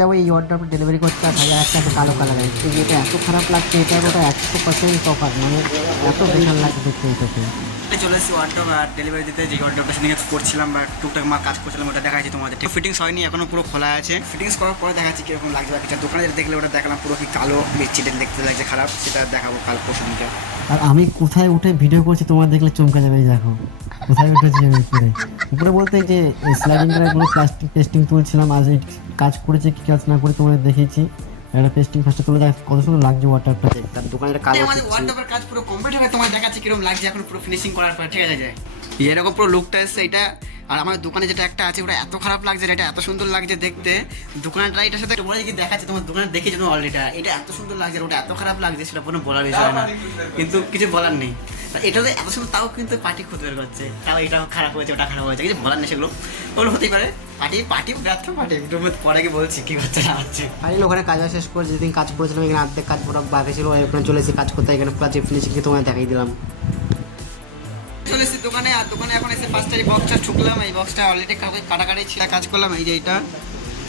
যাবো এই order delivery করতে, আর তাহলে একটা কালো কালার আছে, এটা এত খারাপ লাগছে, এটার ওটা 100% তফাৎ, মানে এত বেকার লাগছে দেখতে এটাকে। চলে এসেছি ওয়ার্ডরোব আর ডেলিভারি দিতে, যে ওয়ার্ডরোবটা সেদিকে করছিলাম বা টুকটাক মা কাজ করছিলাম, ওটা দেখাচ্ছি তোমাদের। ঠিক ফিটিংস হয়নি এখনো, পুরো খোলা আছে। ফিটিংস করার পরে দেখাচ্ছি কীরকম লাগছে, বা কিছু দোকানে দেখলে ওটা দেখালাম পুরো কি কালো মিষ্টিটা দেখতে লাগছে খারাপ, সেটা দেখাবো কাল পরশুদিনকে। আর আমি কোথায় উঠে ভিডিও করছি তোমার দেখলে চমকে যাবে, এই দেখো কোথায় উঠেছি আমি উপরে। উপরে বলতে যে স্লাইডিং করাগুলো প্লাস্টিক টেস্টিং তুলছিলাম, আজ এই কাজ করেছে কি কাজ না করে তোমাদের দেখেছি। একটা পেস্টিং ফার্স্টে তুলে দেখ কত সুন্দর লাগছে ওয়াটারটা, তার দোকানের কাজ আমাদের ওয়ার্ডরোবের কাজ পুরো কমপ্লিট হবে, তোমার দেখাচ্ছি কিরকম লাগছে এখন পুরো ফিনিশিং করার পর, ঠিক আছে? এরকম পুরো লুকটা এসছে এটা। আর আমার দোকানে যেটা একটা আছে ওটা এত খারাপ লাগছে, এটা এত সুন্দর লাগছে দেখতে। দোকানটা এটার সাথে বলে কি দেখাচ্ছে, তোমার দোকানে দেখেছি তোমার অলরেডি, এটা এত সুন্দর লাগছে, ওটা এত খারাপ লাগছে, সেটা কোনো বলার বিষয় না, কিন্তু কিছু বলার নেই। এটা তো এত সুন্দর, তাও কিন্তু পার্টি খুঁজে বের করছে, তাও এটা খারাপ হয়েছে ওটা খারাপ হয়েছে, কিছু বলার নেই, সেগুলো ওগুলো হতেই পারে। পার্টি ব্যর্থ পার্টি, পরে কি বলছি কি হচ্ছে না হচ্ছে। আর ওখানে কাজ শেষ করে যেদিন কাজ করেছিলাম, এখানে অর্ধেক কাজ পুরো বাকি ছিল, ওখানে চলে এসে কাজ করতে, এখানে পুরো যে ফিনিশিং তোমায় দেখাই দিলাম। চলে এসেছি দোকানে, আর দোকানে এখন এসে ফার্স্ট এই বক্সটা ঠুকলাম, এই বক্সটা অলরেডি কাটাকাটি ছিঁড়া কাজ করলাম, এই যে এইটা।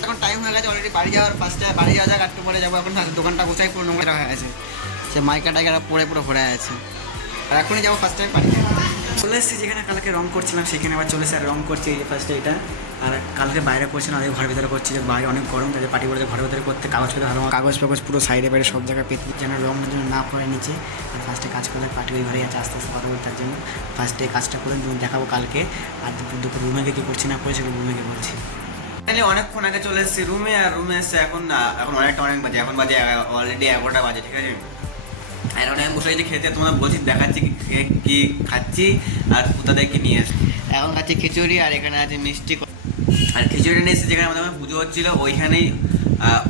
এখন টাইম হয়ে গেছে অলরেডি বাড়ি যাওয়ার, ফার্স্টে বাড়ি যাওয়া যাক, একটু পরে যাবো। এখন দোকানটা গোছাই পুরো নোংরা হয়ে আছে, সে মাইকা টাইকারা পরে পুরো ভরে আছে, আর এখনই যাবো ফার্স্ট টাইম বাড়ি। চলে এসেছি যেখানে কালকে রং করছিলাম, সেখানে আবার চলে এসে রং করছি এই ফার্স্টে এটা। আর কালকে বাইরে করছিলাম, আজকে ঘরের ভিতরে করছি, যে বাইরে অনেক গরম, তাদের পার্টি করে ঘরের ভিতরে করতে কাগজ পেতে ভালো, কাগজ ফাগজ পুরো সাইডে বাইরে সব জায়গায় পেতে, যেন রং যেন না পড়ে নিচে। আর ফার্স্টে কাজ করে পার্টি ওই ঘরে আছে, আস্তে আস্তে কথা বলতে, তার জন্য ফার্স্টে কাজটা করে দেখাবো কালকে। আর দুপুর রুমে গিয়ে কী করছি না করে সেগুলো রুমে গিয়ে বলছি। তাহলে অনেকক্ষণ আগে চলে এসেছি রুমে, আর রুমে এসে এখন অনেক বাজে, এখন বাজে অলরেডি 11টা বাজে, ঠিক আছে? আর ওটা আমি বসে আছি খেতে, তোমাদের বলছি দেখাচ্ছি কি খাচ্ছি আর কোথা থেকে নিয়ে এসে। এখন খাচ্ছি খিচুড়ি, আর এখানে আছে মিষ্টি। আর খিচুড়ি নিয়ে এসে যেখানে আমাদের পুজো হচ্ছিলো ওইখানেই,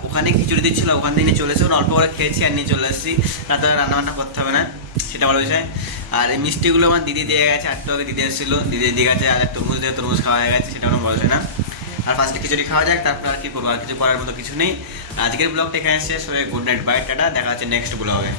ওখানে খিচুড়ি দিচ্ছিলো, ওখান থেকে নিয়ে চলে এসে অল্প করে খেয়েছি আর নিয়ে চলে এসেছি। রাতে রান্নাবান্না করতে হবে না, সেটা বড় বিষয়। আর এই মিষ্টিগুলো আমার দিদি দিয়ে গেছে, আটটু আগে দিদি এসেছিলো, দিদি দিয়ে গেছে। আর তরমুজ দিয়ে তরমুজ খাওয়া হয়ে গেছে, সেটা কোনো বড় বিষয় না। আর ফার্স্টে খিচুড়ি খাওয়া যাক, তারপর আর কি করবো, আর কিছু করার মতো কিছু নেই। আজকের ব্লগটা এখানে শেষ হয়ে, গুড নাইট, বাই, টাটা, দেখা হচ্ছে নেক্সট ব্লগে।